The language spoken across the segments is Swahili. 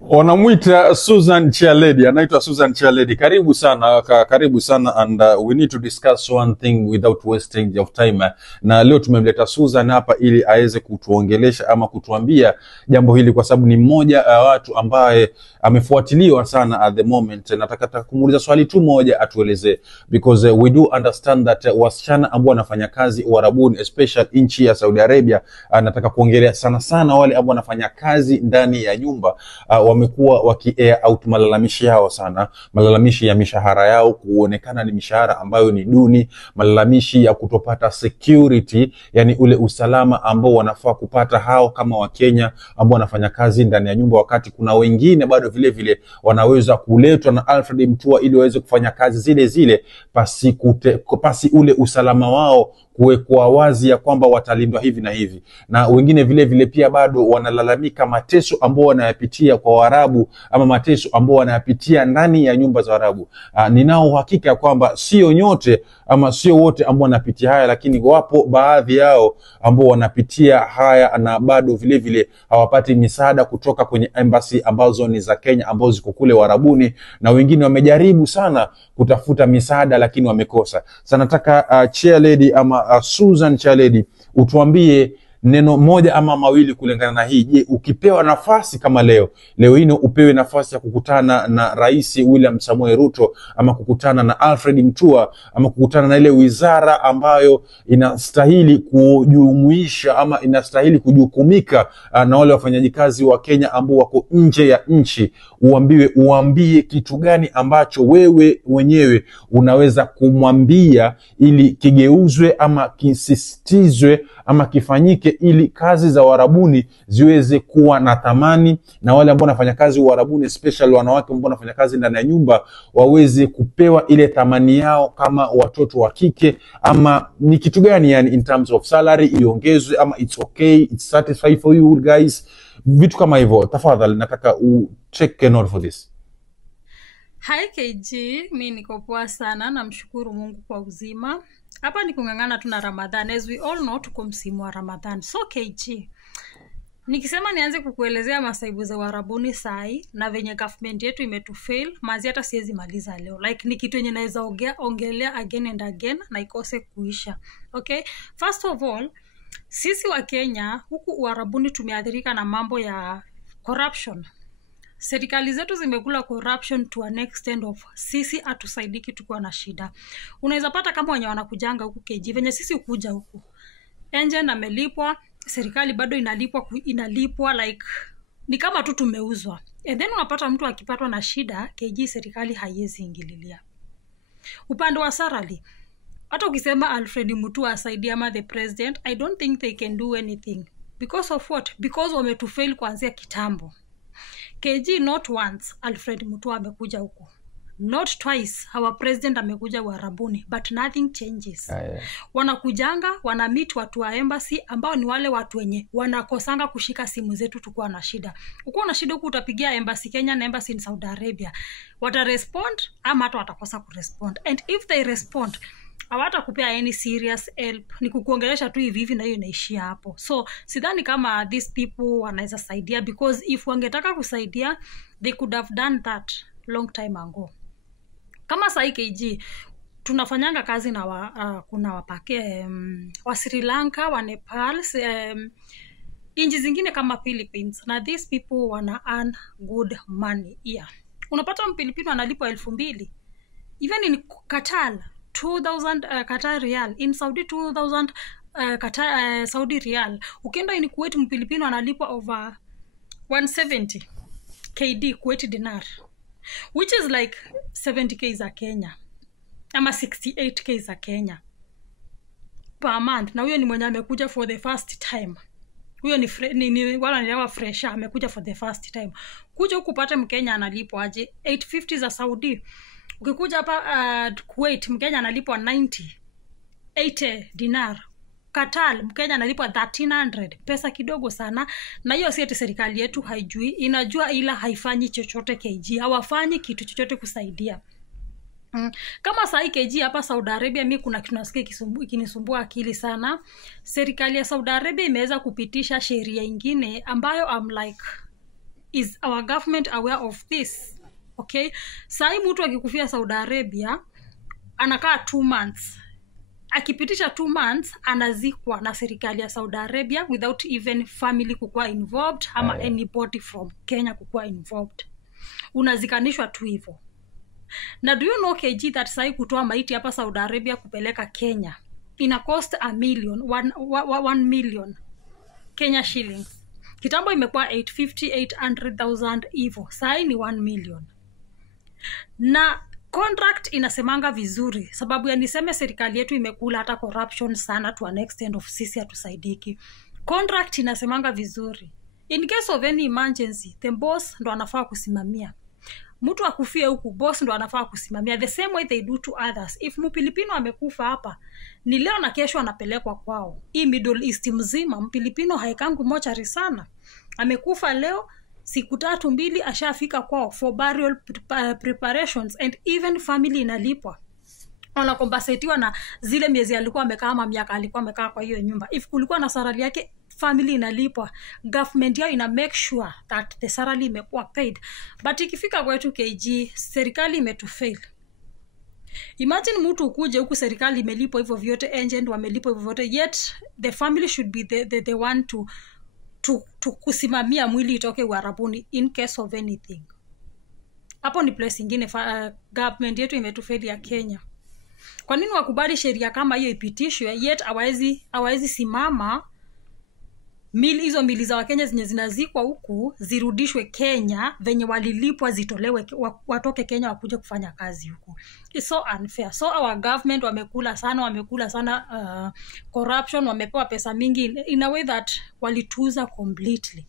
Wanamuita Susan Chialedi, anaitwa Susan Chialedi. Karibu sana, karibu sana, and we need to discuss one thing without wasting of time. Na leo tumemleta Susan hapa ili aweze kutuongelesha ama kutuambia jambo hili, kwa sababu ni mmoja wa watu ambaye amefuatiliwa sana at the moment. Nataka kumuuliza swali tu moja atuelezee, because we do understand that wasichana ambao wanafanya kazi Uarabuni, especially nchi ya Saudi Arabia, nataka kuongelea sana wale ambao wanafanya kazi ndani ya nyumba, wamekuwa waki-air out malalamishi yao sana, malalamishi ya mishahara yao kuonekana ni mishahara ambayo ni duni, malalamishi ya kutopata security, yani ule usalama ambao wanafaa kupata hao kama Wakenya ambao wanafanya kazi ndani ya nyumba, wakati kuna wengine bado vile vile wanaweza kuletwa na Alfred Mutua ili waweze kufanya kazi zile pasi ule usalama wao kuwekwa wazi ya kwamba watalindwa hivi na hivi. Na wengine vile vile pia bado wanalalamika mateso ambao wanayapitia kwa Waarabu, ama mateso ambao wanayapitia ndani ya nyumba za Waarabu. Ninao uhakika kwamba sio nyote ama sio wote ambao wanapitia haya, lakini wapo baadhi yao ambao wanapitia haya na bado vile vile hawapati misaada kutoka kwenye embassy ambazo ni za Kenya ambazo ziko kule Uarabuni, na wengine wamejaribu sana kutafuta misaada lakini wamekosa. Sasa nataka Chialedi ama Susan Chialedi utuambie neno moja ama mawili kulingana na hii. Je, ukipewa nafasi kama leo hii upewe nafasi ya kukutana na Rais William Samoei Ruto, ama kukutana na Alfred Mutua, ama kukutana na ile wizara ambayo inastahili kujumuisha ama inastahili kujukumika na wale wafanyajikazi wa Kenya ambao wako nje ya nchi, uambie kitu gani ambacho wewe mwenyewe unaweza kumwambia ili kigeuzwe ama kisisitizwe ama kifanyike, ili kazi za Uarabuni ziweze kuwa na thamani, na wale ambao wanafanya kazi Uarabuni, especially wanawake ambao wanafanya kazi ndani ya nyumba, waweze kupewa ile thamani yao kama watoto wa kike? Ama ni kitu gani yani in terms of salary iongezwe, ama it's okay, it's satisfied for you guys, vitu kama hivyo? Tafadhali nataka check note for this. Hi KG, mimi niko poa sana, namshukuru Mungu kwa uzima. Hapa ni kungangana tuna Ramadhan, as we all know tuko msimu wa Ramadhan. So KG, nikisema nianze kukuelezea masaibu za Uarabuni sai na venye government yetu imetufail, mazi hata siwezi maliza leo. Like ni kitu yenye naweza ongelea again and again na ikose kuisha. Okay? First of all, sisi wa Kenya huku Uarabuni tumeathirika na mambo ya corruption. Serikali zetu zimekula corruption to an extent of sisi atusaidiki tukiwa na shida. Unaweza pata kama wenye wanakujanga huku KG, venye sisi ukuja huku engine amelipwa, serikali bado inalipwa like ni kama tu tumeuzwa. And then unapata mtu akipatwa na shida KG, serikali haiwezi ingililia. Upande wa salary, hata ukisema Alfred Mutua asaidie ama the president, I don't think they can do anything. Because of what? Because wametufail kuanzia kitambo. KG, not once Alfred Mutua amekuja huko, not twice our president amekuja Uarabuni, but nothing changes. Wanakujanga, wanameet watu wa embassy ambao ni wale watu wenye wanakosanga kushika simu zetu tukiwa na shida. Uko na shida huko utapigia embassy Kenya na embassy in Saudi Arabia, watarespond ama hata watakosa kurespond, and if they respond hawata kupea any serious help, ni kukuongelesha tu hivi na hiyo inaishia hapo. So sidhani kama these people wanaweza saidia, because if wangetaka kusaidia they could have done that long time ago. Kama sai KG tunafanyanga kazi na kuna wapake wa Sri Lanka, wa Nepal, inji zingine kama Philippines, na these people wana earn good money here. Unapata Mpilipino analipwa 2,000, even in Qatar 2,000 Qatar Riyal, in Saudi 2,000 Qatar Saudi Riyal. Ukienda in Kuwait Mpilipino analipwa over 170 KD Kuwait dinar, which is like 70k za Kenya ama 68k za Kenya per month. Na huyo ni mwenye amekuja for the first time. Huyo ni wala nilewa fresha, amekuja for the first time. Kuja ukupata Mkenya analipwa aje 850 za Saudi. Ukikuja hapa Kuwait Mkenya analipwa 80 dinar. Qatar Mkenya analipwa 1300, pesa kidogo sana. Na hiyo si eti serikali yetu haijui, inajua, ila haifanyi chochote KG, hawafanyi kitu chochote kusaidia. Kama sai KG hapa Saudi Arabia, mimi kuna kitu nasikia ikinisumbua akili sana. Serikali ya Saudi Arabia imeweza kupitisha sheria ingine ambayo I'm like Is our government aware of this? Okay, sai mtu akikufia Saudi Arabia anakaa 2 months, akipitisha 2 months anazikwa na serikali ya Saudi Arabia without even family kukua involved ama anybody from Kenya kukua involved. Unazikanishwa tu hivyo. Na do you know KG that sai kutoa maiti hapa Saudi Arabia kupeleka Kenya ina cost 1 million Kenya shillings. Kitambo imekuwa 850,000 hivyo, sai ni 1 million. Na contract inasemanga vizuri, sababu ya niseme serikali yetu imekula hata corruption sana to an extent of sisi hatusaidiki. Contract inasemanga vizuri, in case of any emergency the boss ndo anafaa kusimamia. Mtu akufia huku, boss ndo anafaa kusimamia, the same way they do to others. If Mpilipino amekufa hapa, ni leo na kesho anapelekwa kwao. Hii Middle East mzima Mpilipino haikangu mochari sana, amekufa leo, siku 3-2 ashafika kwao for burial preparations, and even family inalipwa, wanakompensatiwa na zile miezi alikuwa amekaa ama miaka alikuwa amekaa kwa hiyo nyumba. If kulikuwa na salary yake, family inalipwa, government yao ina make sure that the salary imekuwa paid. But ikifika kwetu KG, serikali imetufail. Imagine mtu ukuje huku serikali imelipwa hivyo vyote, agent wamelipwa hivyo vyote, yet the family should be the one to kusimamia mwili itoke Uarabuni in case of anything. Hapo ni place ingine government yetu imetufail ya Kenya. Kwa nini wakubali sheria kama hiyo ipitishwe, yet hawezi simama hizo mili za Wakenya zenye zinazikwa huku zirudishwe Kenya, venye walilipwa zitolewe, watoke Kenya wakuje kufanya kazi huku. It's so unfair. So our government wamekula sana corruption, wamepewa pesa mingi in a way that walituza completely.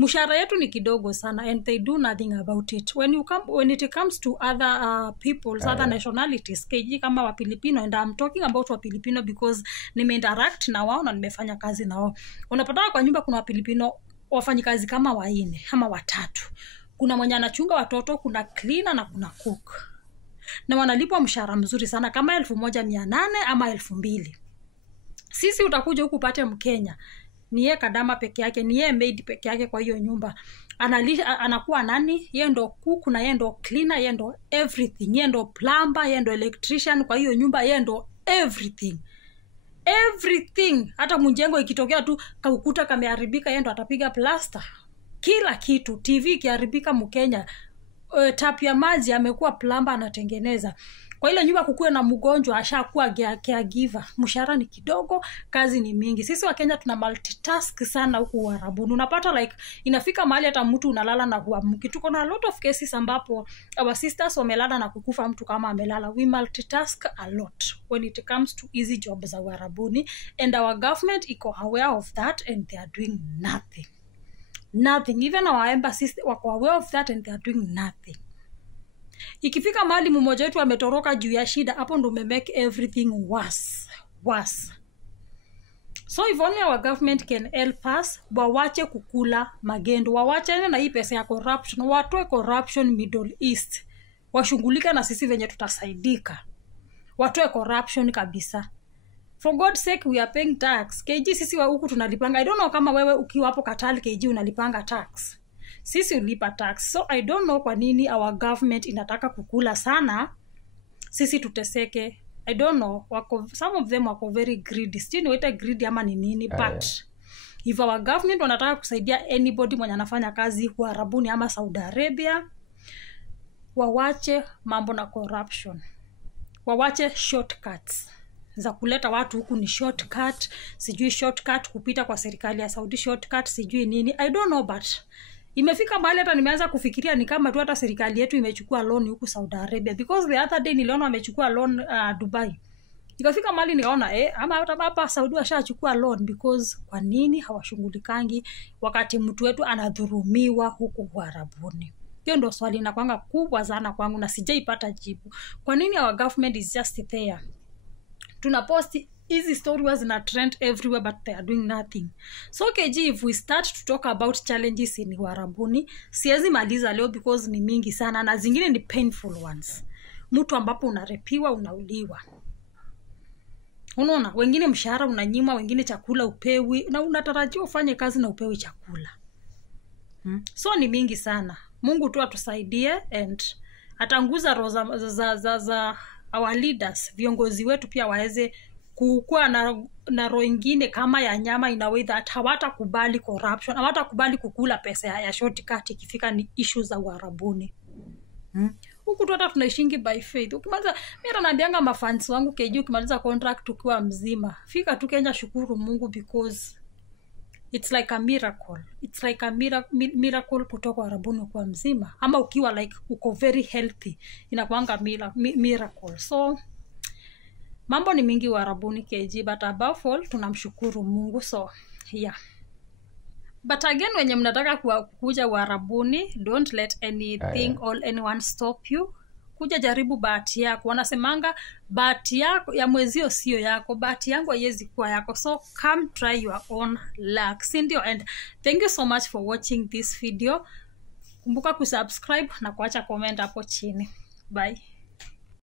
Mshahara yetu ni kidogo sana and they do nothing about it. When it comes to other peoples, other nationalities, KG kama wa Filipino, and I'm talking about wa Filipino because nimeinteract na wao na nimefanya kazi na wao. Unapata kwa nyumba kuna wa Filipino wafanyikazi kama 4 ama 3. Kuna mwenye anachunga watoto, kuna cleaner na kuna cook. Na wanalipwa mshahara mzuri sana kama 1,800 ama 2,000. Sisi utakuja huku upate Mkenya ni yeye kadama peke yake, ni yeye maid peke yake kwa hiyo nyumba. Anakuwa nani? Yeye ndo cook na yeye ndo cleaner, yeye ndo everything, yeye ndo plumber, yeye ndo electrician kwa hiyo nyumba, yeye ndo everything. Hata mjengo ikitokea tu kaukuta kameharibika, yeye ndo atapiga plaster. Kila kitu, TV ikiharibika Mkenya, tap ya maji amekuwa plumber anatengeneza. Kwa ile nyumba kukuwe na mgonjwa ashakuwa caregiver. Mshahara ni kidogo, kazi ni mingi. Sisi wa Kenya tuna multitask sana huku Uarabuni. Unapata like inafika mahali hata mtu unalala na huamki. Tuko na a lot of cases ambapo our sisters wamelala na kukufa mtu kama amelala. We multitask a lot when it comes to easy jobs za Uarabuni, and our government iko aware of that and they are doing nothing. Even our embassies wako aware of that and they are doing nothing. Ikifika mahali mmoja wetu ametoroka juu ya shida, hapo ndo make everything worse. So if only our government can help us, wawache kukula magendo, wawache na hii pesa ya corruption, watoe corruption Middle East, washughulika na sisi venye tutasaidika, watoe corruption kabisa. For God's sake, we are paying tax. KG sisi wa huku tunalipanga. I don't know kama wewe ukiwa hapo Katali KG unalipanga tax. Sisi ulipa tax. So I don't know kwa nini our government inataka kukula sana, sisi tuteseke. I don't know. Some of them wako very greedy. Still ni weta greedy ama ni nini. But if our government wanataka kusaidia anybody mwenye anafanya kazi Uarabuni ama Saudi Arabia, wawache mambo na corruption. Wawache shortcuts. Za kuleta watu huku ni shortcut. Sijui shortcut kupita kwa serikali ya Saudi, shortcut sijui nini. I don't know, but imefika mahali hata nimeanza kufikiria ni kama tu hata serikali yetu imechukua loan huku Saudi Arabia, because the other day niliona wamechukua loan Dubai. Ikafika mahali nikaona ama hata hapa Saudi washachukua loan, because kwa nini hawashughulikangi wakati mtu wetu anadhurumiwa huku Uarabuni? Hiyo ndio swali na kwanga kubwa sana kwangu na sijaipata jibu. Kwa nini our government is just there? Tunapost easy stories na trend everywhere, but they are doing nothing. So KG, if we start to talk about challenges in Uarabuni, siwezi maliza leo because ni mingi sana na zingine ni painful ones. Mtu ambapo unarepiwa, unauliwa. Unaona, wengine mshahara unanyima, wengine chakula upewi, na unatarajia ufanye kazi na upewi chakula. So ni mingi sana. Mungu tu atusaidie and atanguza roho za our leaders, viongozi wetu pia waweze kukuwa na roho ingine kama ya nyama, in a way that hawatakubali corruption, hawatakubali kukula pesa ya shortcut ikifika ni issue za Uarabuni. Huku tu hata tunaishingi by faith. Ukimaliza, mimi naambianga mafans wangu KG, ukimaliza contract ukiwa mzima, fika tu Kenya, shukuru Mungu, because it's like a miracle. It's like a miracle kutoka Uarabuni kwa mzima, ama ukiwa like uko very healthy, inakuanga miracle. So mambo ni mingi Uarabuni KG, but above all tunamshukuru Mungu. So yeah, but again, wenye mnataka kuja Uarabuni, don't let anything or anyone stop you. Kuja jaribu bahati yako. Wanasemanga bahati yako ya mwezio sio yako, bahati yangu haiwezi kuwa yako. So come try your own luck, sindio? And thank you so much for watching this video. Kumbuka kusubscribe na kuacha comment hapo chini. Bye.